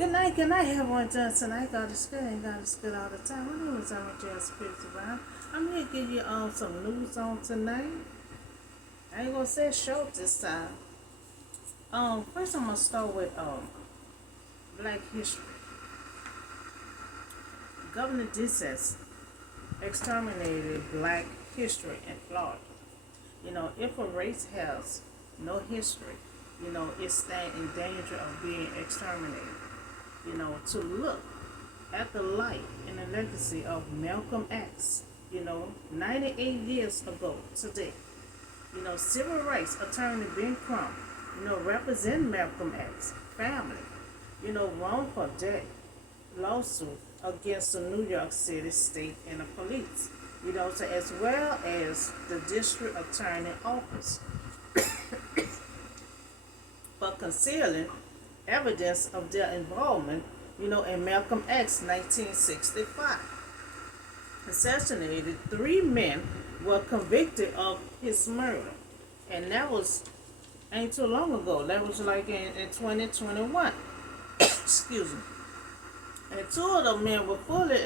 Good night, everyone. Johnson. I got this good, ain't got this good all the time. My name is Emma J. Spirits Around. I'm here to give you some news on tonight. I ain't gonna say it short this time. First I'm gonna start with Black History. Governor DeSantis exterminated Black history in Florida. If a race has no history, it stands in danger of being exterminated. To look at the life and the legacy of Malcolm X, 98 years ago today. Civil rights attorney Ben Crump, represent Malcolm X family, wrongful death lawsuit against the New York City State and the police, so as well as the district attorney office for concealing evidence of their involvement, in Malcolm X 1965. Assassinated, 3 men were convicted of his murder. And that was ain't too long ago. That was like in 2021. Excuse me. And 2 of the men were fully,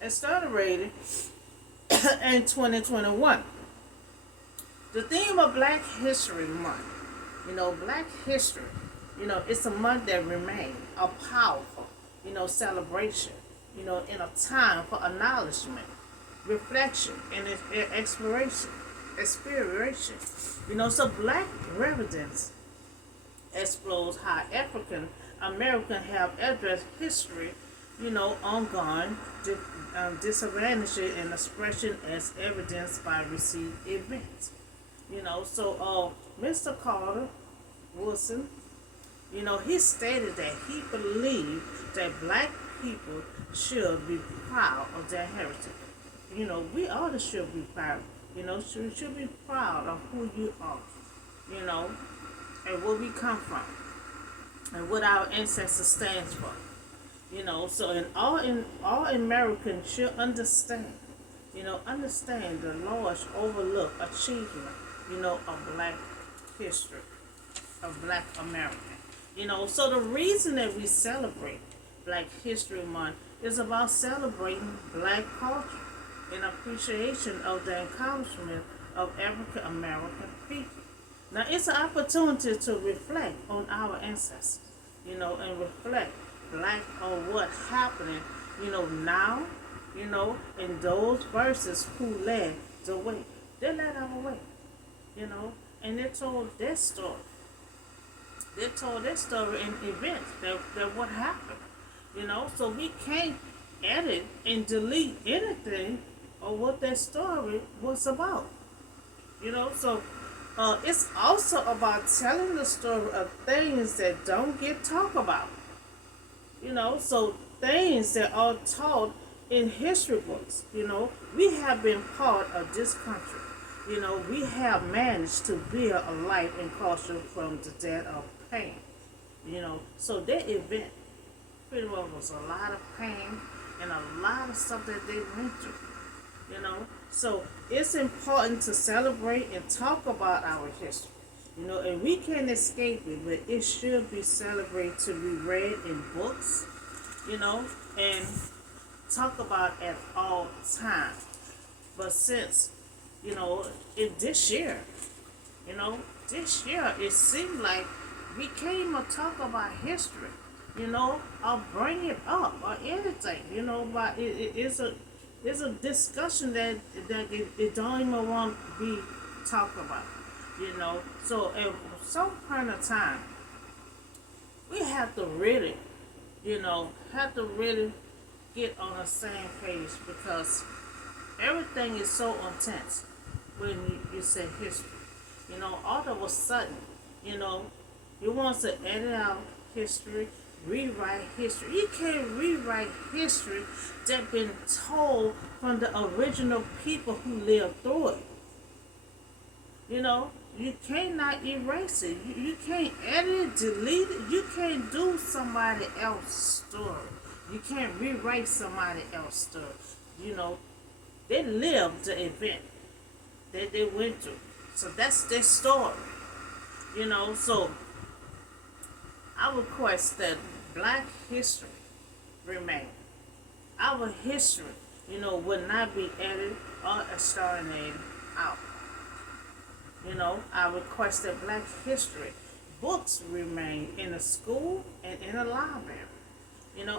exonerated in 2021. The theme of Black History Month, Black History, it's a month that remains a powerful, celebration, in a time for acknowledgement, reflection, and exploration. So Black residents explores how African Americans have addressed history, ongoing disadvantage and expression as evidenced by recent events. Mr. Carter Wilson, he stated that he believed that Black people should be proud of their heritage. We all should be proud. Should be proud of who you are, and where we come from, and what our ancestors stands for. So all Americans should understand, understand the large overlooked achievement, of Black history, of Black American. So the reason that we celebrate Black History Month is about celebrating Black culture in appreciation of the accomplishment of African American people. Now it's an opportunity to reflect on our ancestors, and reflect Black on what happening, now, and those verses who led the way. They led our way, and they told their story. They told their story in events that what happened, so we can't edit and delete anything of what that story was about, so it's also about telling the story of things that don't get talked about, so things that are taught in history books. We have been part of this country. We have managed to build a life and culture from the death of pain. So that event pretty well was a lot of pain and a lot of stuff that they went through. So it's important to celebrate and talk about our history. And we can't escape it, but it should be celebrated, to be read in books, and talk about at all times. But since, this year, it seemed like we can't even talk about history, or bring it up or anything, but it's a discussion that it don't even want to be talked about, So at some point of time, we have to really, get on the same page, because everything is so intense when you say history. All of a sudden, you want to edit out history, rewrite history. You can't rewrite history that's been told from the original people who lived through it. You cannot erase it. You can't edit it, delete it. You can't do somebody else's story. You can't rewrite somebody else's story. They lived the event that they went through. So that's their story. So I request that black history remain. Our history, would not be edited or exterminated out. I request that black history books remain in the school and in the library.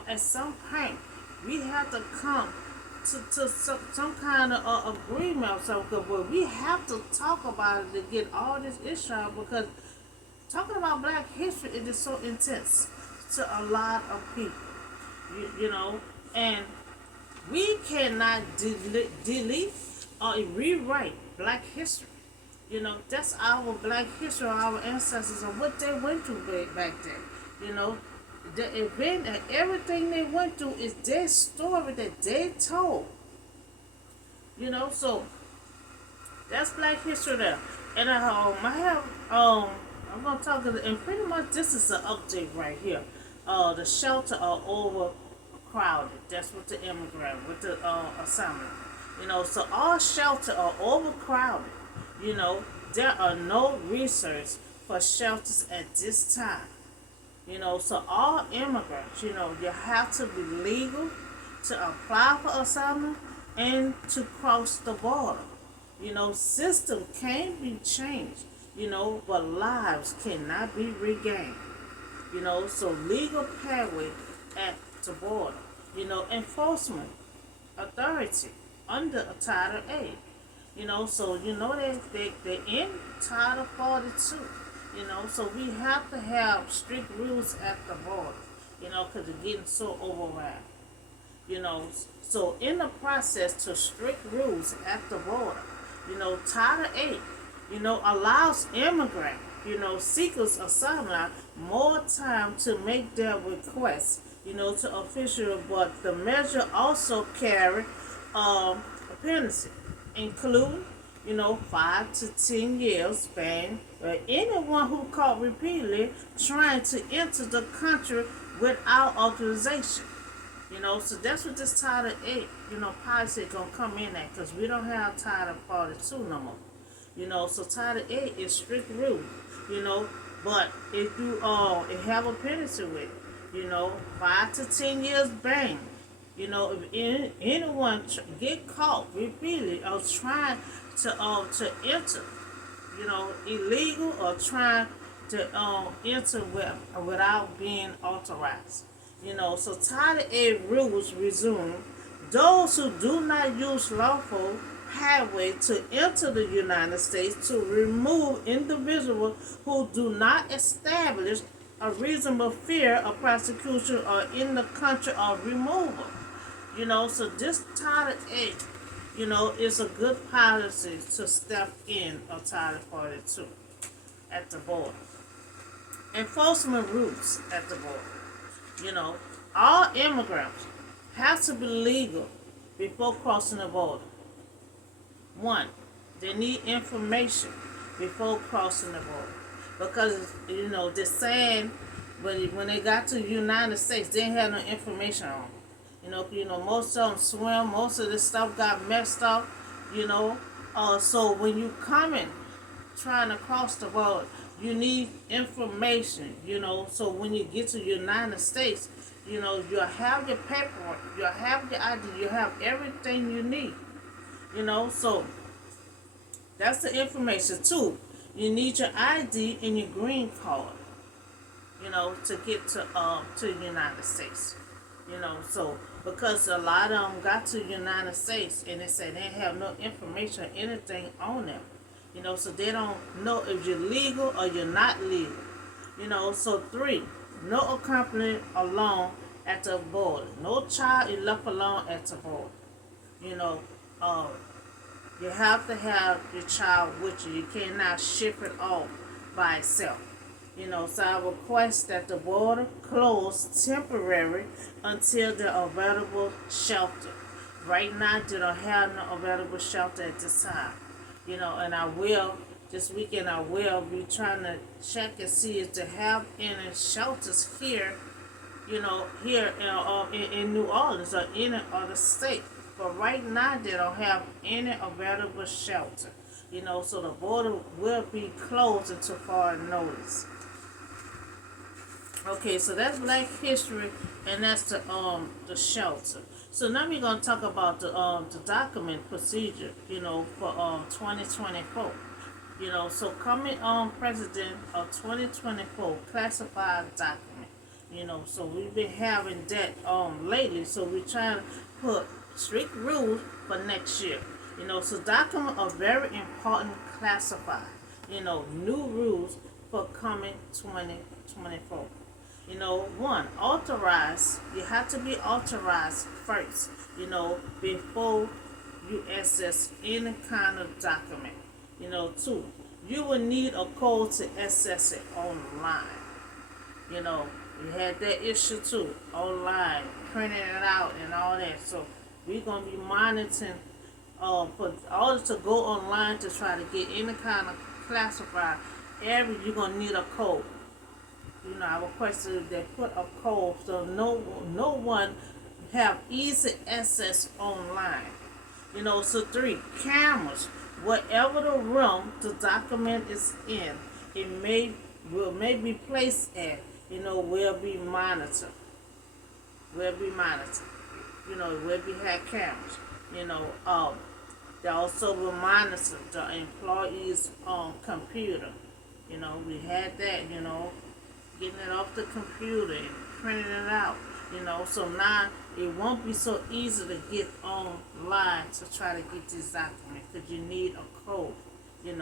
At some point, we have to come to some kind of agreement or something, but we have to talk about it to get all this issue out because talking about black history is just so intense to a lot of people, and we cannot delete or rewrite black history. That's our black history, our ancestors, and what they went through back then. The event and everything they went through is their story that they told. So that's black history there. And I have I'm gonna talk and pretty much this is an update right here. The shelter are overcrowded. That's what the immigrant with the assignment. So all shelter are overcrowded. There are no research for shelters at this time. So all immigrants, you have to be legal to apply for asylum and to cross the border. System can be changed, but lives cannot be regained. So legal pathway at the border. Enforcement authority under Title A. So they in Title 42. So we have to have strict rules at the border. Because it's getting so overwhelmed. So in the process to strict rules at the border, Title 8, allows immigrant, seekers asylum more time to make their requests, to official, but the measure also carry penalty, including 5 to 10 years span for anyone who caught repeatedly trying to enter the country without authorization. So that's what this Title 8, policy is going to come in at because we don't have Title 42 no more. So Title 8 is strict rule, but if you it have a penalty with it, 5 to 10 years ban. If anyone get caught repeatedly or trying to enter, illegal or trying to enter without being authorized. So Title A rules resume. Those who do not use lawful pathway to enter the United States to remove individuals who do not establish a reasonable fear of prosecution or in the country of removal. So this Title A, is a good policy to step in of Title 42 at the border. Enforcement rules at the border. All immigrants have to be legal before crossing the border. One, they need information before crossing the border. Because, they're saying when they got to the United States, they didn't have no information on them. Most of them swim, most of this stuff got messed up, so when you coming, trying to cross the border, you need information, so when you get to the United States, you'll have your paperwork, you'll have your ID, you'll have everything you need, so that's the information too. You need your ID and your green card, to get to the United States. So because a lot of them got to the United States and they said they have no information or anything on them. So they don't know if you're legal or you're not legal. So 3, no accompanying alone at the border. No child is left alone at the border. You have to have your child with you. You cannot ship it off by itself. So I request that the border close temporary until the available shelter. Right now, they don't have no available shelter at this time. And I will, this weekend I will be trying to check and see if they have any shelters here, here in New Orleans or any other state. But right now, they don't have any available shelter. So the border will be closed until further notice. Okay, so that's Black History, and that's the shelter. So now we're gonna talk about the document procedure, for 2024. So coming president of 2024 classified document. So we've been having that lately. So we're trying to put strict rules for next year. So documents are very important classified. New rules for coming 2024. One, authorized. You have to be authorized first, before you access any kind of document. Two, you will need a code to access it online. You know, you had that issue too, online, printing it out and all that. So we're gonna be monitoring for order to go online to try to get any kind of classified area, you're gonna need a code. I requested they put a code so no one have easy access online. So three, cameras. Whatever the room the document is in, it may be placed at, will be monitored. Will be monitored. Will be had cameras. They also will monitor the employees' computer. We had that, getting it off the computer and printing it out. So now it won't be so easy to get online to try to get this document because you need a code. You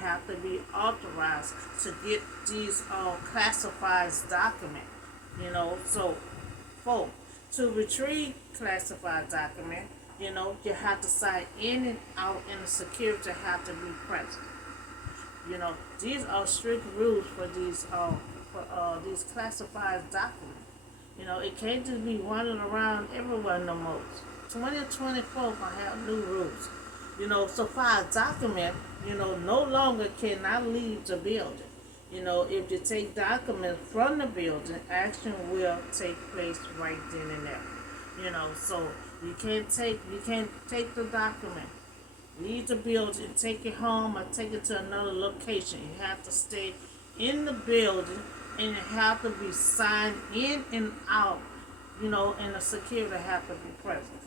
have to be authorized to get these classified documents. So four, to retrieve classified document, you have to sign in and out, and the security have to be present. These are strict rules for these classified documents. It can't just be running around everywhere no more. 2024 gonna have new rules. So for a document, no longer can I leave the building. If you take documents from the building, action will take place right then and there. So you can't take the document, leave the building, take it home, or take it to another location. You have to stay in the building, and you have to be signed in and out, and the security have to be present.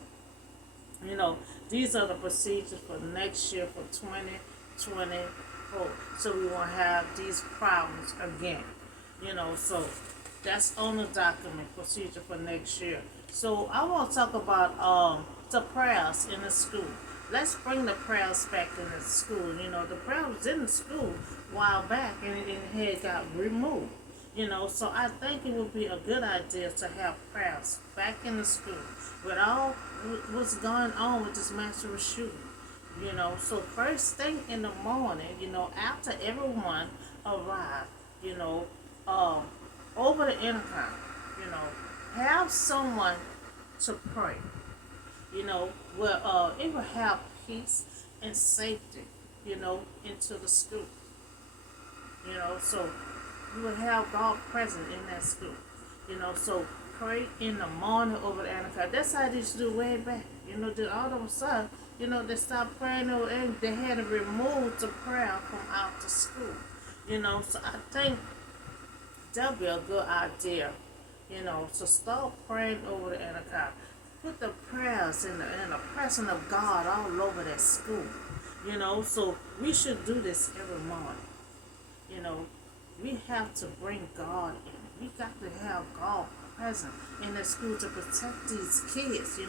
These are the procedures for next year for 2024. So we won't have these problems again. So that's on the document procedure for next year. So I want to talk about the prayers in the school. Let's bring the prayers back in the school. The prayer was in the school a while back, and it had got removed. So I think it would be a good idea to have prayers back in the school with all what's going on with this massive shooting. So first thing in the morning, after everyone arrived, over the intercom, have someone to pray. Where it will have peace and safety, into the school. So you will have God present in that school. So pray in the morning over the intercom. That's how they used to do way back. Then all of a sudden, they stopped praying over and they had to remove the prayer from out the school. So I think that'll be a good idea, to start praying over the intercom. Put the prayers in the presence of God all over that school. So we should do this every morning. We have to bring God in. We got to have God present in the school to protect these kids.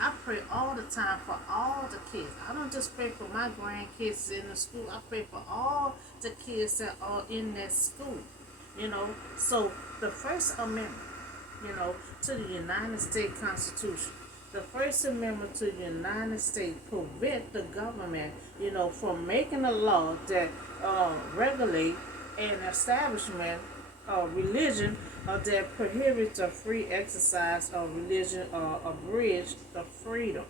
I pray all the time for all the kids. I don't just pray for my grandkids in the school. I pray for all the kids that are in that school. So the First Amendment, to the United States Constitution. The First Amendment to the United States prevent the government, from making a law that regulate an establishment of religion that prohibits the free exercise of religion or abridge the freedom.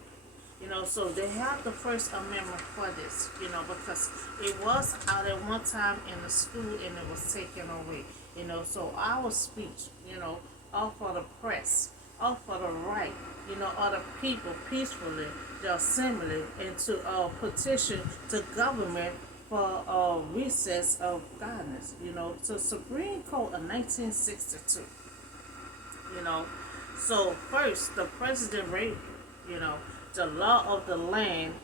So they have the First Amendment for this, because it was out at one time in the school and it was taken away. So our speech, all for the press, all for the right, other people peacefully, the assembly, and to petition the government for recess of godness. So Supreme Court of 1962. you know. So first, the president rate, you know, the law of the land,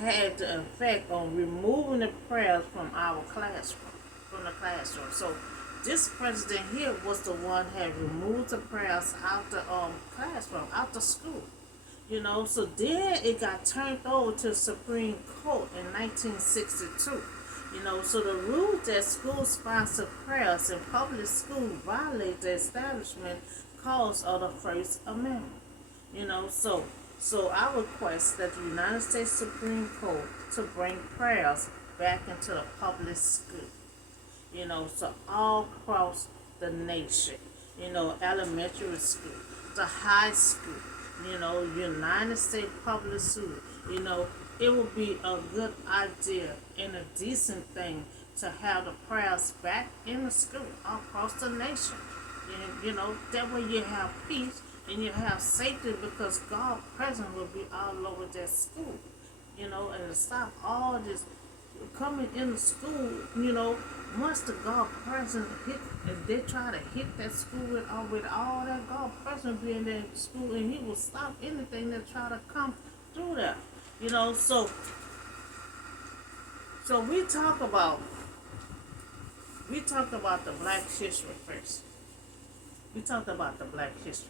had the effect on removing the prayers from our classroom, from the classroom. So this president here was the one had removed the prayers out the classroom, out the school. So then it got turned over to the Supreme Court in 1962. So the rule that school sponsored prayers in public school violate the establishment cause of the First Amendment. So I request that the United States Supreme Court to bring prayers back into the public school. So all across the nation. Elementary school, the high school, United States public school. You know, it would be a good idea and a decent thing to have the prayers back in the school all across the nation. And, that way you have peace and you have safety because God presence will be all over that school. And to stop all this coming in the school, once the God presence hit, if they try to hit that school with all that God presence being there in the school, and He will stop anything that try to come through there. So we talk about the Black history first. We talked about the Black history.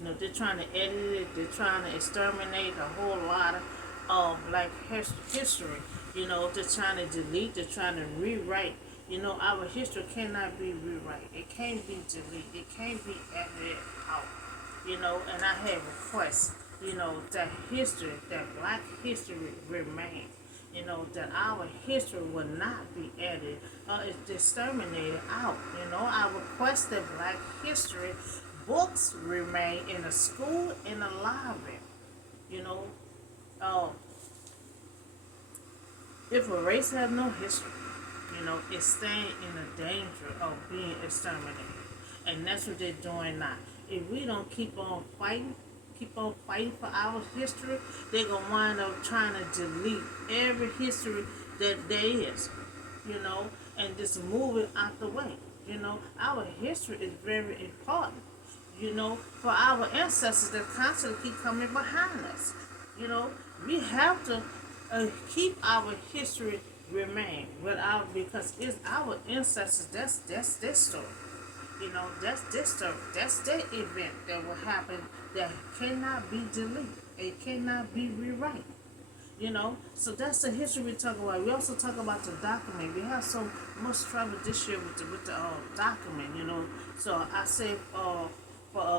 They're trying to edit it. They're trying to exterminate a whole lot of Black history. They're trying to delete. They're trying to rewrite. Our history cannot be rewrite. It can't be deleted. It can't be edited out. And I have requests. That history, that Black history remain. That our history will not be edited or exterminated out. I request that Black history books remain in the school, in the library. Uh, if a race has no history, it's staying in the danger of being exterminated. And that's what they're doing now. If we don't keep on fighting for our history, they're going to wind up trying to delete every history that there is, and just move it out the way. Our history is very important, for our ancestors that constantly keep coming behind us. We have to keep our history remain because it's our ancestors. That's their story. That's their story. That's their event that will happen that cannot be deleted. It cannot be rewrite. So that's the history we talk about. We also talk about the document. We have so much trouble this year with the document. So I say for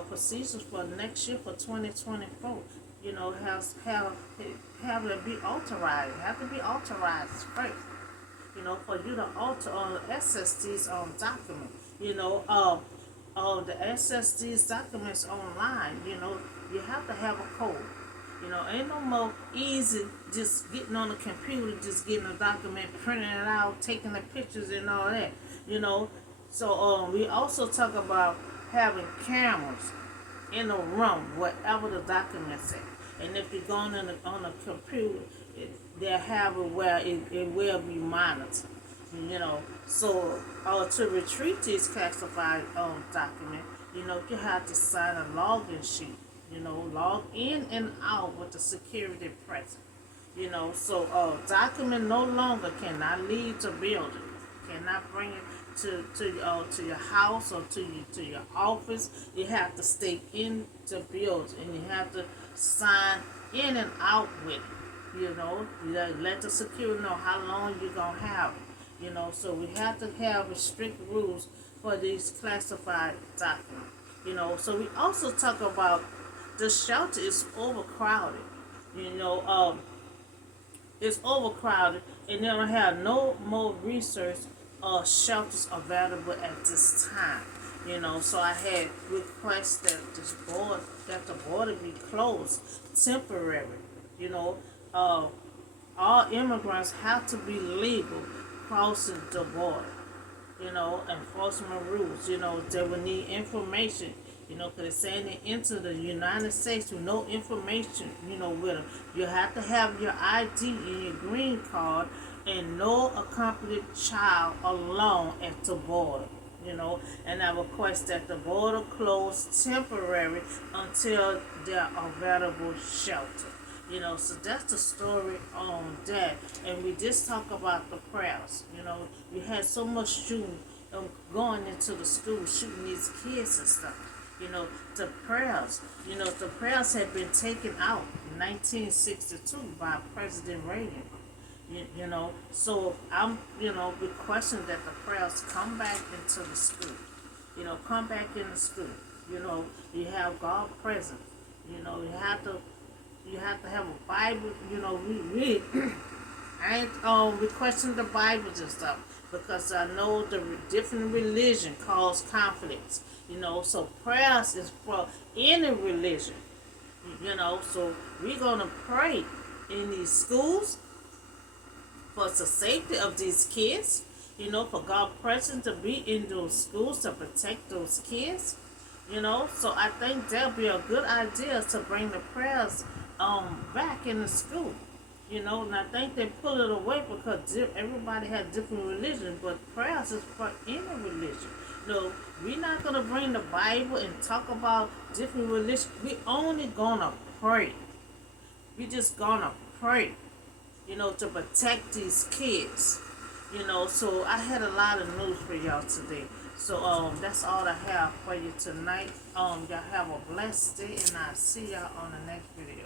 procedures for next year for 2024. Have it be authorized. Have to be authorized first. For you to alter access these documents. The access these documents online. You have to have a code. Ain't no more easy just getting on the computer, just getting a document, printing it out, taking the pictures and all that. So we also talk about having cameras in the room wherever the documents at. And if you're going on a computer, they'll have it where it will be monitored. So to retrieve these classified documents, you have to sign a login sheet. Log in and out with the security present. So document no longer cannot leave the building, cannot bring it to your house or to your office. You have to stay in the building and you have to sign in and out with it. You let the security know how long you're gonna have it. So we have to have strict rules for these classified documents. So we also talk about the shelter is overcrowded. It's overcrowded, and they don't have no more research or shelters available at this time. So I had requested that the border be closed temporary. All immigrants have to be legal crossing the border. Enforcement rules. They will need information. Because they're saying they enter the United States with no information, with them. You have to have your ID and your green card and no accompanied child alone at the border. and I request that the border close temporary until there are available shelter. So that's the story on that. And we just talk about the prayers. You had so much shooting going into the school, shooting these kids and stuff. The prayers. The prayers had been taken out in 1962 by President Reagan. So I'm, requesting that the prayers come back into the school. Come back in the school. You have God present. You have to have a Bible. We read. I ain't requesting the Bibles and stuff because I know the different religion cause conflicts. So prayers is for any religion. So we're gonna pray in these schools for the safety of these kids. For God present to be in those schools to protect those kids. So I think that'll be a good idea to bring the prayers back in the school. And I think they pull it away because everybody has different religions, but prayers is for any religion. We're not gonna bring the Bible and talk about different religions. We only gonna pray. We just gonna pray, to protect these kids. So I had a lot of news for y'all today. So that's all I have for you tonight. Y'all have a blessed day, and I'll see y'all on the next video.